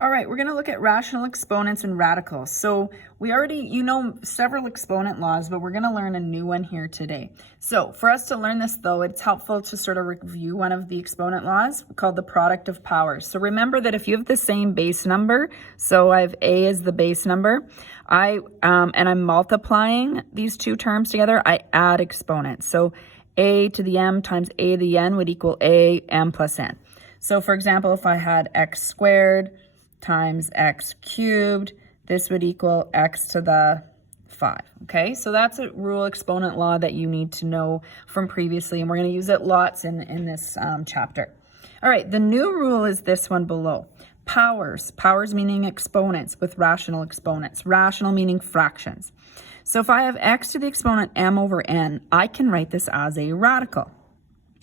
All right, we're going to look at rational exponents and radicals. So we already, several exponent laws, but we're going to learn a new one here today. So for us to learn this, though, it's helpful to sort of review one of the exponent laws called the product of powers. So remember that if you have the same base number, so I have a as the base number, and I'm multiplying these two terms together, I add exponents. So a to the m times a to the n would equal a m plus n. So for example, if I had x squared times x cubed, this would equal x to the 5. Okay, so that's a rule exponent law that you need to know from previously, and we're going to use it lots in this chapter. All right, the new rule is this one below. Powers meaning exponents with rational exponents. Rational meaning fractions. So if I have x to the exponent m over n, I can write this as a radical.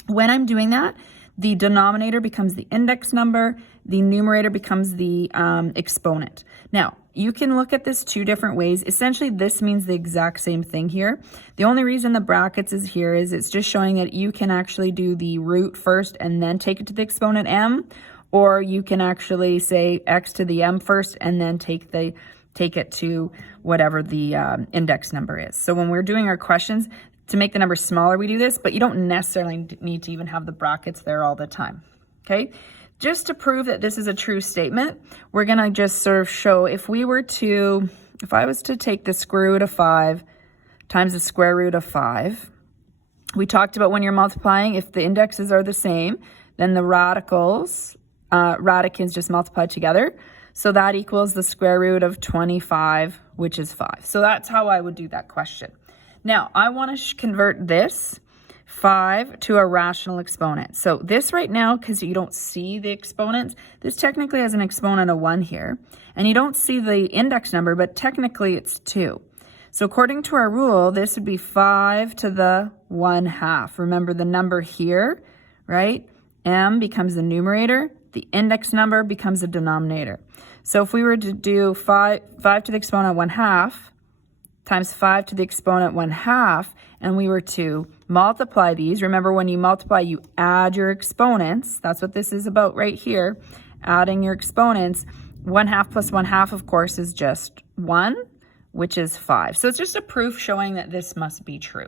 When I'm doing that, the denominator becomes the index number, the numerator becomes the exponent. Now, you can look at this two different ways. Essentially, this means the exact same thing here. The only reason the brackets is here is it's just showing that you can actually do the root first and then take it to the exponent m, or you can actually say x to the m first and then take it to whatever the index number is. So when we're doing our questions, to make the number smaller, we do this, but you don't necessarily need to even have the brackets there all the time, okay? Just to prove that this is a true statement, we're gonna just sort of show if I was to take the square root of 5 times the square root of 5, we talked about when you're multiplying, if the indexes are the same, then the radicals just multiply together. So that equals the square root of 25, which is 5. So that's how I would do that question. Now, I want to convert this 5 to a rational exponent. So this right now, because you don't see the exponents, this technically has an exponent of 1 here. And you don't see the index number, but technically it's 2. So according to our rule, this would be 5 to the 1/2. Remember the number here, right? M becomes the numerator. The index number becomes the denominator. So if we were to do 5 to the exponent 1/2, times 5 to the exponent 1/2, and we were to multiply these. Remember, when you multiply, you add your exponents. That's what this is about right here, adding your exponents. 1/2 plus 1/2, of course, is just 1, which is 5. So it's just a proof showing that this must be true.